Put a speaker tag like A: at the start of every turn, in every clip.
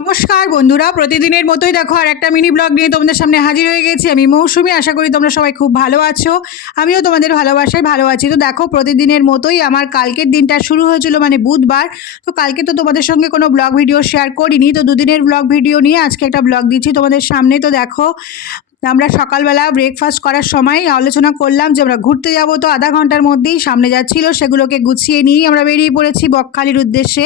A: নমস্কার বন্ধুরা, প্রতিদিনের মতোই দেখো আর একটা মিনি ব্লগ নিয়ে তোমাদের সামনে হাজির হয়ে গেছি। আমি মৌসুমি, আশা করি তোমরা সবাই খুব ভালো আছো। আমিও তোমাদের ভালোবাসায় ভালো আছি। তো দেখো, প্রতিদিনের মতোই আমার কালকের দিনটা শুরু হয়েছিল মানে বুধবার। তো কালকে তো তোমাদের সঙ্গে কোনো ব্লগ ভিডিও শেয়ার করিনি। তো দুদিনের ব্লগ ভিডিও নিয়ে আজকে একটা ব্লগ দিচ্ছি তোমাদের সামনে। তো দেখো আমরা সকালবেলা ব্রেকফাস্ট করার সময় আলোচনা করলাম যে আমরা ঘুরতে যাব তো আধা ঘণ্টার মধ্যেই সামনে যাচ্ছিল সেগুলোকে গুছিয়ে নিয়েই আমরা বেরিয়ে পড়েছি বকখালির উদ্দেশ্যে।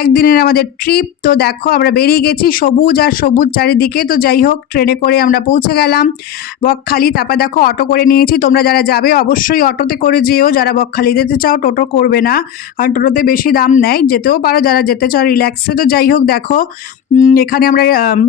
A: একদিনের আমাদের ট্রিপ তো দেখো আমরা বেরিয়ে গেছি সবুজ আর সবুজ চারিদিকে। তো যাই হোক ট্রেনে করে আমরা পৌঁছে গেলাম বকখালি। তারপর দেখো অটো করে নিয়েছি, তোমরা যারা যাবে অবশ্যই অটোতে করে যেও। যারা বকখালি যেতে চাও, টোটো করবে না, কারণ টোটোতে বেশি দাম নেয়। যেতেও পারো, যারা যেতে চাও রিল্যাক্সে তো যাই হোক, দেখো এখানে আমরা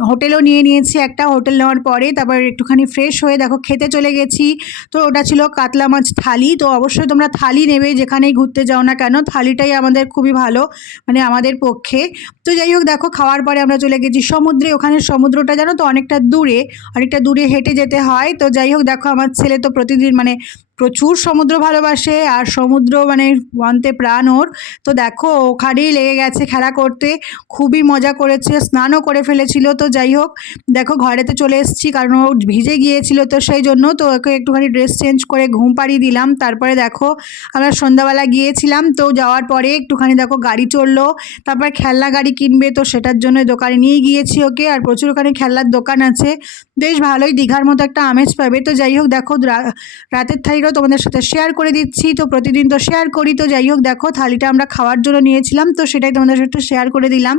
A: হোটেলও নিয়ে নিয়েছি। একটা হোটেল নেওয়ার পরে, তারপর একটুখানি ফ্রেশ হয়ে দেখো খেতে চলে গেছি। তো ওটা ছিল কাতলা মাছ থালি। তো অবশ্যই তোমরা থালি নেবে যেখানেই ঘুরতে যাও না কেন। থালিটাই আমাদের খুবই ভালো মানে আমাদের পক্ষে। তো যাই হোক দেখো, খাওয়ার পরে আমরা চলে গেছি সমুদ্রে। ওখানে সমুদ্রটা জানো তো অনেকটা দূরে অনেকটা দূরে হেঁটে যেতে হয়। তো যাই হোক দেখো, আমার ছেলে তো প্রতিদিন মানে প্রচুর সমুদ্র ভালোবাসে আর সমুদ্র মানে অন্তে প্রাণ ওর। তো দেখো, ওখানেই লেগে গেছে খেলা করতে। খুবই মজা করেছে, স্নানও করে ফেলেছিল। তো যাই হোক, দেখো ঘরেতে চলে এসেছি, কারণ ও ভিজে গিয়েছিল তো সেই জন্য তো ওকে একটুখানি ড্রেস চেঞ্জ করে ঘুম পাড়িয়ে দিলাম। তারপরে দেখো, আমরা সন্ধ্যাবেলা গিয়েছিলাম, তো যাওয়ার পরে একটুখানি দেখো গাড়ি চলল তারপর খেলনা গাড়ি কিনবে, তো সেটার জন্য দোকানে নিয়ে গিয়েছি ওকে। আর প্রচুর ওখানে খেলনার দোকান আছে। বেশ ভালোই দীঘার মতো একটা আমেজ পাবে। তো যাই হোক, দেখো রাতের থালিটাও তোমাদের সাথে শেয়ার করে দিচ্ছি। তো প্রতিদিন তো শেয়ার করি। তো যাই হোক, দেখো, থালিটা আমরা খাওয়ার জন্য নিয়েছিলাম। তো সেটাই তোমাদের সাথে একটু শেয়ার করে দিলাম।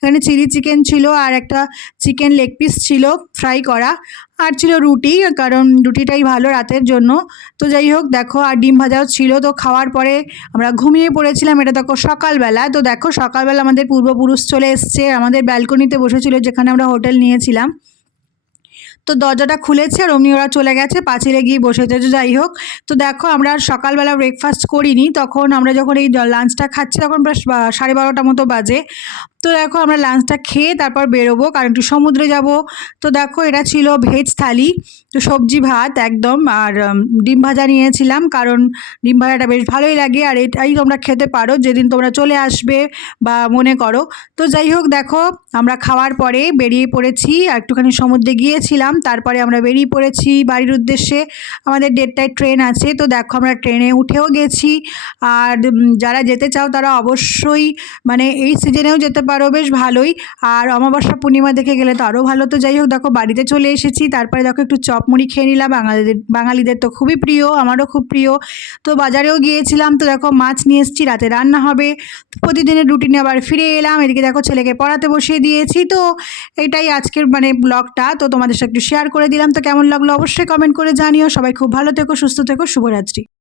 A: এখানে চিলি চিকেন ছিল আর একটা চিকেন লেগ পিস ছিল ফ্রাই করা। আর ছিল রুটি, কারণ রুটিটাই ভালো রাতের জন্য। তো যাই হোক, দেখো, আর ডিম ভাজাও ছিল। তো খাওয়ার পরে আমরা ঘুমিয়ে পড়েছিলাম। এটা দেখো সকালবেলা। তো দেখো, সকালবেলা আমাদের পূর্বপুরুষ চলে এসছে। আমাদের ব্যালকনিতে বসেছিল, যেখানে আমরা হোটেল নিয়েছিলাম। তো দরজাটা খুলেছে আর অমনি ওরা চলে গেছে, পাঁচিলে গিয়ে বসেছে। যাই হোক, তো দেখো আমরা সকালবেলা ব্রেকফাস্ট করিনি, তখন আমরা যখন এই লাঞ্চটা খাচ্ছি, তখন প্রায় সাড়ে বারোটা মতো বাজে। তো দেখো আমরা লাঞ্চটা খেয়ে তারপর বেরোবো, কারণ একটু সমুদ্রে যাব। তো দেখো এটা ছিল ভেজ থালি, তো সবজি, ভাত একদম, আর ডিম ভাজা নিয়েছিলাম, কারণ ডিম ভাজাটা বেশ ভালোই লাগে, আর এটাই তোমরা খেতে পারো, যেদিন তোমরা চলে আসবে বা মনে করো। তো যাই হোক দেখো, আমরা খাওয়ার পরে বেরিয়ে পড়েছি, আর একটুখানি সমুদ্রে গিয়েছিলাম, তারপরে আমরা বেরিয়ে পড়েছি বাড়ির উদ্দেশ্যে, আমাদের দেড়টায় ট্রেন আছে, তো দেখো আমরা ট্রেনে উঠেও গেছি, আর যারা যেতে চাও তারা অবশ্যই মানে এই সিজনেও যেতে পারো বেশ ভালোই। আর অমাবস্যা পূর্ণিমা দেখে গেলে তো আরও ভালো। তো যাই হোক, দেখো বাড়িতে চলে এসেছি। তারপরে দেখো একটু চপ মুড়ি খেয়ে নিলাম। বাঙালিদের বাঙালিদের তো খুবই প্রিয়, আমারও খুব প্রিয়। তো বাজারেও গিয়েছিলাম। তো দেখো মাছ নিয়ে এসেছি, রাতে রান্না হবে। প্রতিদিনের রুটিনে আবার ফিরে এলাম। এদিকে দেখো ছেলেকে পড়াতে বসিয়ে দিয়েছি। তো এটাই আজকের মানে ব্লগটা। তো তোমাদের সাথে একটু শেয়ার করে দিলাম। তো কেমন লাগল অবশ্যই কমেন্ট করে জানিও। সবাই খুব ভালো থেকো, সুস্থ থেকো, শুভরাত্রি।